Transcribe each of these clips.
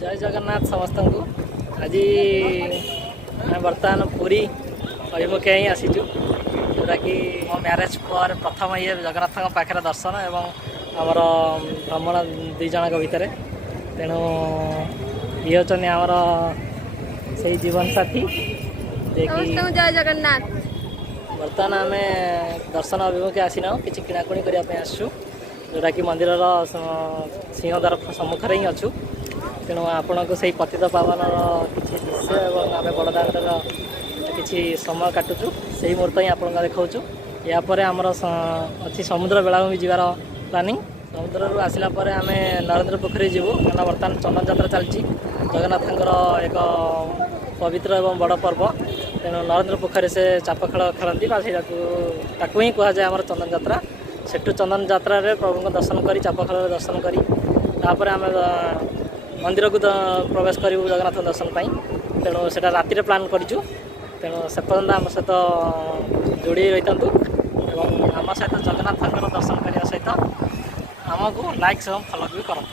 जय जगन्नाथ समस्त को आज बर्तमान पूरी अभिमुखे ही आसीचु जोटा कि मो मैरेज पर प्रथम ये जगन्नाथ पाखे दर्शन एवं आमर भ्रमण दुई जन भितर तेणु ये होचन आमर से जीवन साथी जय जगन्नाथ। बर्तमान आम दर्शन अभिमुखे आसीना कि किणाकुणी करने आसु जोटा कि मंदिर सिंहद्वार सम्मुखें ही अच्छु तेणु आपण को सही पतित पावन किसी दृश्य एवं आम बड़दाण्डर किसी समय काटुचु से मुहूर्त ही आपको देखाऊँ। यापर आमर अच्छी समुद्र बेलाभूमि जीवार प्लानिंग समुद्र आसला आम नरेंद्र पोखरी जीवु क्या बर्तमान चंदन यात्रा चलती जगन्नाथर एक पवित्र एवं बड़ पर्व तेणु नरेंद्र पोखरी से चाप खेल खेलती ही कहुए आम चंदन यात्रा सेठू चंदन यात्रा प्रभु को दर्शन कर चाप खेल दर्शन कर आम मंदिर को प्रवेश करूँ जगन्नाथ दर्शन पाई तेणु से राति प्लान करूँ तेणु से पर्यटन आम सहित जोड़ी रही एवं आम सहित जगन्नाथ दर्शन करने सहित आमको लाइक एवं फॉलो भी करूँ।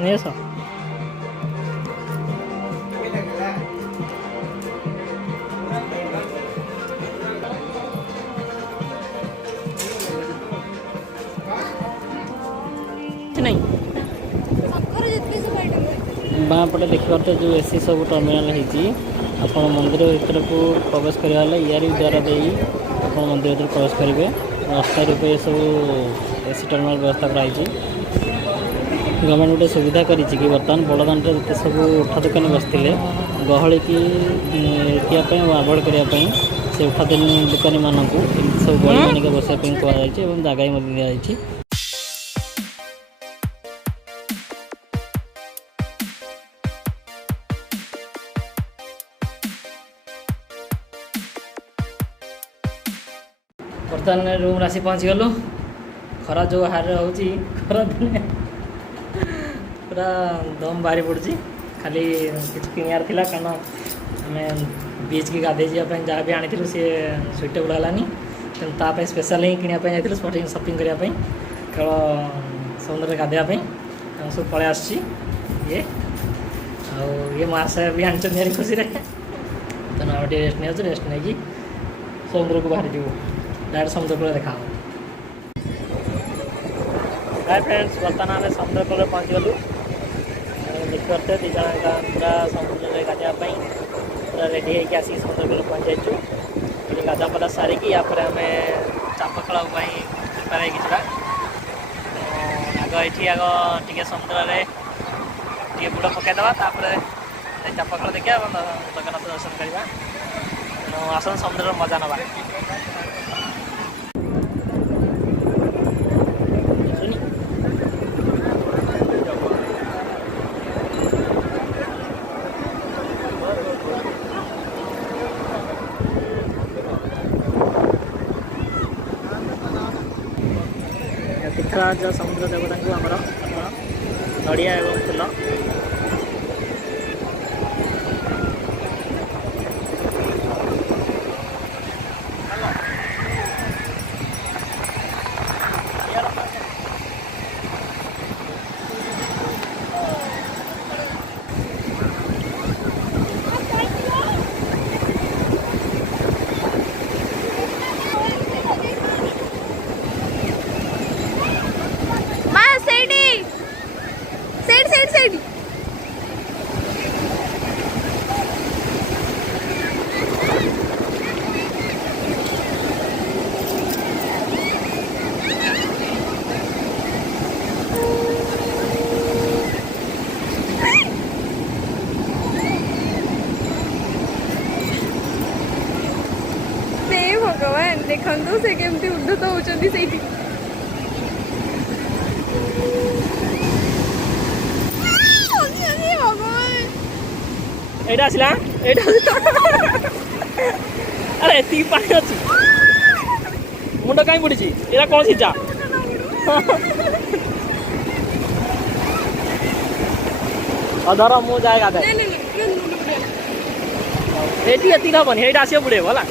नहीं सर नहीं बाँपटे देखिए जो एसी सब टर्मिनाल होती आप मंदिर भर को प्रवेश करवा यार द्वारा दे आप मंदिर भर प्रवेश करेंगे रास्ता रूपे सब एसी टर्मिनाल व्यवस्था कराई गवर्नमेंट गोटे सुविधा करी बर्तमान बड़दाण्ड जिते सब उठा दुकान बसते गहली की रोकने आभोड करने से उठा दुकानी मानक सब बड़ी मानिक बसाई कहुई जगह ही दी बर्तमान रूम आसी पहुँची गलु खरा जो हार हो खरा दिन पूरा दम बाहरी पड़ी खाली किसी किनार थी कारण आम बीच की गाधे जावाई जहाँ भी आनी सी सुइटेबल है तेणु ताप स्पेशल ही किनापी जाइए सपिंग करने केवल समुद्र गाधेवाई सब पलि आस ये ये महाशय भी आनी खुशी तेणु आम रेस्ट नहीं रेस्ट नहीं समुद्र को बाहर जीव डायरेक्ट समुद्र कूल देखा हाय फ्रेंड्स बर्तमान आम समुद्र कूल पहुँची गलु देखते दी जन पूरा समुद्र गाधवाई पूरा रेडी होगी आसिक समुद्र कूल पहुँच जाइए गाधा पदा सारिकी आम चाप खेल प्रिपेयर होगा आग ये आग टे समुद्र टे बुड़ पकईदे चाप खेल देखा जगन्नाथ दर्शन करवा तेणु आसन समुद्र मजा नवा जो समुद्र देवता को आमर नड़िया एवं फूल भगवान देखो से केमती उद्धत होती से एटा आसला अरे एति पानी अच्छी मुंड कहीं पड़ी एरा कौन सीजा ଅଧର ମୁଁ ଯାଏ ଗାଧେ ନାଇଁ ନାଇଁ ଏଠି ଏତିକି ହବନି ଏଇଟା ଆସିବ ବୁଡ଼େଇବ ହେଲା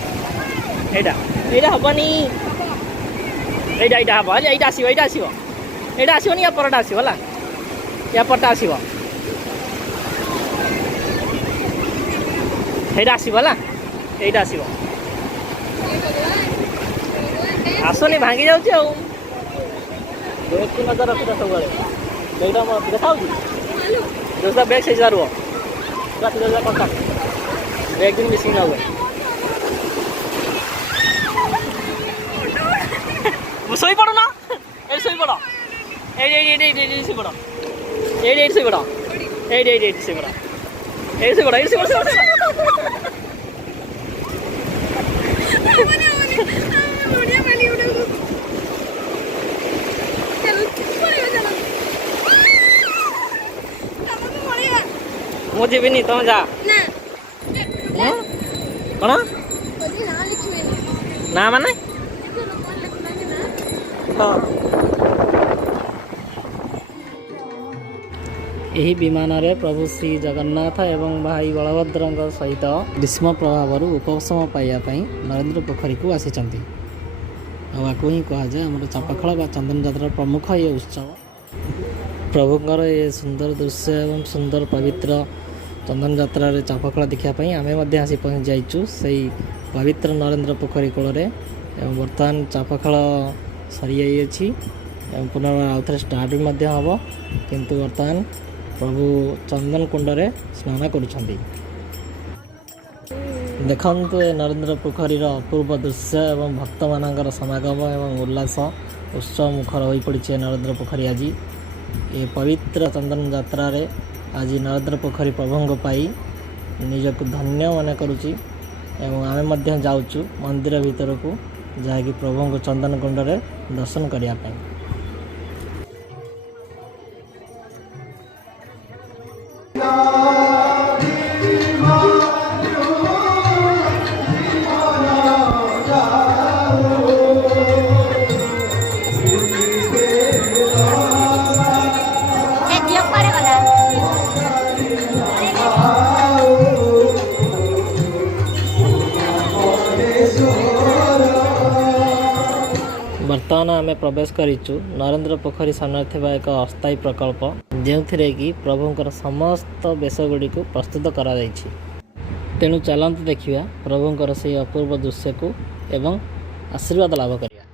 ଏଇଟା ଏଇଟା ହବନି ଏଇଟା ଏଇଟା ହବ ହେଲା ଏଇଟା ଆସିବ ଏଇଟା ଆସିବନି ୟା ପରଟା ଆସିବ ହେଲା ୟା ପରଟା ଆସିବ ଏଇଟା ଆସିବ ହେଲା ଏଇଟା ଆସିବ ଆସୁନି ଭାଙ୍ଗି ଯାଉଛି ଆଉ ବ୍ୟାଗ୍ ନଜର ରଖୁଛ ସବୁବେଳେ ବ୍ୟାଗ୍ଟା ମୋ ଦେଖାଉଛି ଯୋଉଟା ବ୍ୟାଗ୍ ସେଇ ଜାଗାରେ ରୁହ ପୁରା ସିଧା କଣ୍ଟାକ୍ଟ ବ୍ୟାଗ୍ ଦିନ ମିସିଂ ନା ହୁଏ ଶୋଇପଡ଼ୁନ ଏଇଠି ଶୋଇପଡ଼ ଏଇଠି ଶୋଇପଡ଼ ଏଇଠି ଶୋଇପଡ଼ ଏଇଠି ଶୋଇପଡ଼ ଏଇଠି ଶୋଇପଡ଼ बढ़िया वाली उड़ा चलो बढ़िया चलो चलो बढ़िया ମୁଁ ଯିବିନି ତମେ ଯା ना କ'ଣ बोली ना लिखवेनी ନା ମାନେ जो लोग लिखवेनी ना ହଁ ଏହି ବିମାନରେ ପ୍ରଭୁ ଶ୍ରୀ ଜଗନ୍ନାଥ ଏବଂ ଭାଇ ବଳଭଦ୍ରଙ୍କ ସହିତ ଗ୍ରୀଷ୍ମ ପ୍ରଭାବରୁ ଉପଶମ ପାଇବା ପାଇଁ ନରେନ୍ଦ୍ର ପୋଖରୀକୁ ଆସିଛନ୍ତି ଆଉ ଆକୁ ହିଁ କୁହାଯାଏ ଆମର ଚାପଖେଳ ବା ଚନ୍ଦନ ଯାତ୍ରାର ପ୍ରମୁଖ ଏ ଉତ୍ସବ ପ୍ରଭୁଙ୍କର ଏ ସୁନ୍ଦର ଦୃଶ୍ୟ ଏବଂ ସୁନ୍ଦର ପବିତ୍ର ଚନ୍ଦନ ଯାତ୍ରାରେ ଚାପଖେଳ ଦେଖିବା ପାଇଁ ଆମେ ମଧ୍ୟ ଆସି ପହଞ୍ଚି ଯାଇଛୁ ସେଇ ପବିତ୍ର ନରେନ୍ଦ୍ର ପୋଖରୀ କୂଳରେ ଏବଂ ବର୍ତ୍ତମାନ ଚାପଖେଳ ସରିଯାଇଅଛି ଏବଂ ପୁନର୍ବାର ଆଉଥରେ ଷ୍ଟାର୍ଟ ବି ମଧ୍ୟ ହେବ କିନ୍ତୁ ବର୍ତ୍ତମାନ ପ୍ରଭୁ ଚନ୍ଦନ କୁଣ୍ଡରେ ସ୍ନାନ କରୁଛନ୍ତି ଦେଖନ୍ତୁ ଏ ନରେନ୍ଦ୍ର ପୋଖରୀର ଅପୂର୍ବ ଦୃଶ୍ୟ ଏବଂ ଭକ୍ତମାନଙ୍କର ସମାଗମ ଏବଂ ଉଲ୍ଲାସ ଉତ୍ସବ ମୁଖର ହୋଇପଡ଼ିଛି ଏ ନରେନ୍ଦ୍ର ପୋଖରୀ ଆଜି ଏ ପବିତ୍ର ଚନ୍ଦନ ଯାତ୍ରାରେ ଆଜି ନରେନ୍ଦ୍ର ପୋଖରୀ ପ୍ରଭୁଙ୍କ ପାଇଁ ନିଜକୁ ଧନ୍ୟ ମନେ କରୁଛି ଏବଂ ଆମେ ମଧ୍ୟ ଯାଉଛୁ ମନ୍ଦିର ଭିତରକୁ ଯାହାକି ପ୍ରଭୁଙ୍କ ଚନ୍ଦନ କୁଣ୍ଡରେ ଦର୍ଶନ କରିବା ପାଇଁ ବର୍ତ୍ତମାନ ଆମେ ପ୍ରବେଶ କରିଛୁ ନରେନ୍ଦ୍ର ପୋଖରୀ ସାମ୍ନାରେ ଥିବା ଏକ ଅସ୍ଥାୟୀ ପ୍ରକଳ୍ପ ଯେଉଁଥିରେ କି ପ୍ରଭୁଙ୍କର ସମସ୍ତ ବେଶ ଗୁଡ଼ିକୁ ପ୍ରସ୍ତୁତ କରାଯାଇଛି ତେଣୁ ଚାଲନ୍ତୁ ଦେଖିବା ପ୍ରଭୁଙ୍କର ସେହି ଅପୂର୍ବ ଦୃଶ୍ୟକୁ ଏବଂ ଆଶୀର୍ବାଦ ଲାଭ କରିବା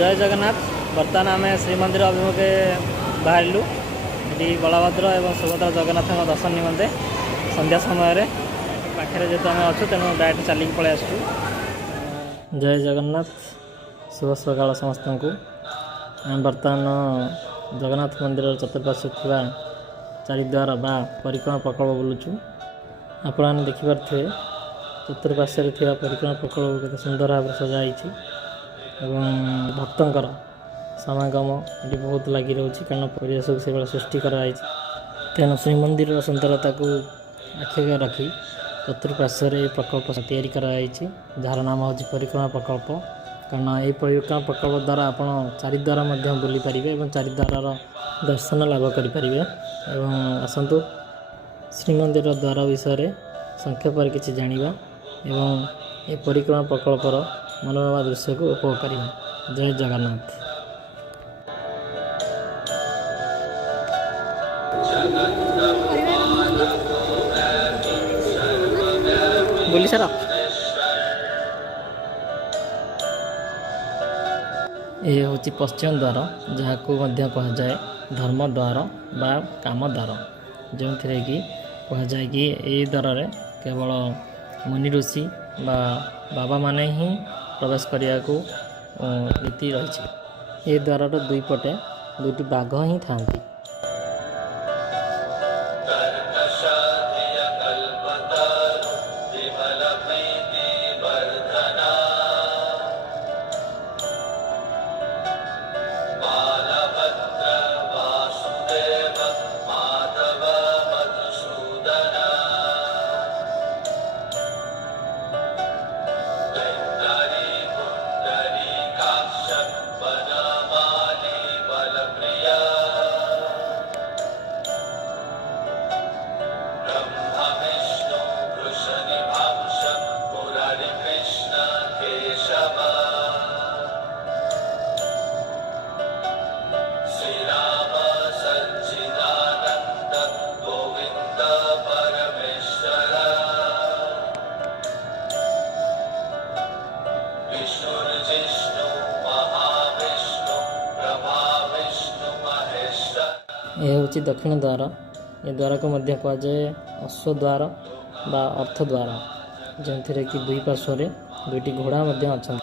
जय जगन्नाथ। बर्तमान आम श्रीमंदिर अभिमुखे बाहरलु ये बलभद्र एवं सुभद्रा जगन्नाथ दर्शन निमंते संध्या समय पाखे जेहतु आम अच्छु तेणु डायरेक्ट चलिक पलि आसु। जय जगन्नाथ, शुभ सकाल समस्त को। आम बर्तमान जगन्नाथ मंदिर चतुर्पार्श्व थी चारिद्वार बा परिक्रमा प्रकल्प बुलुचु। आपने देखिपे चतुर्पार्श्व थी परिक्रमा प्रकल्प के सुंदर भाव सजाई एवं भक्तंकर समागम ये बहुत लगी रही कारण परिवेश को से सृष्टि कराई। तेणु श्रीमंदिर सुंदरता को आखिक रखी चतुर्पार्श्व प्रकल्प तैयारी कराई जार नाम हूँ परिक्रमा प्रकल्प। कारण ये परिक्रमा प्रकल्प द्वारा आप चारिद्वार बुली पारे और चारिद्वार दर्शन लाभ करें। आसतु श्रीमंदिर द्वार विषय संक्षेप किसी जाना एवं ये परिक्रमा प्रकल्पर मनोरमा दृश्य को उपभोग करें। जय जगन्नाथ। बोली सारा ये हूँ पश्चिम द्वार जहाँ को कह जाए धर्म द्वार बा काम द्वार, जो थे कि कह जाए कि ये द्वार केवल मुनि ऋषि बा बाबा माने ही प्रवेश करने को रीति रही। ये द्वार दुई पटे दुटी बाघ ही था। यह हूँ दक्षिण द्वार। ये द्वार को कह जाए अश्व द्वार बा अर्थ द्वार, जो कि दुई पार्श्व दुईटी घोड़ा अच्छा।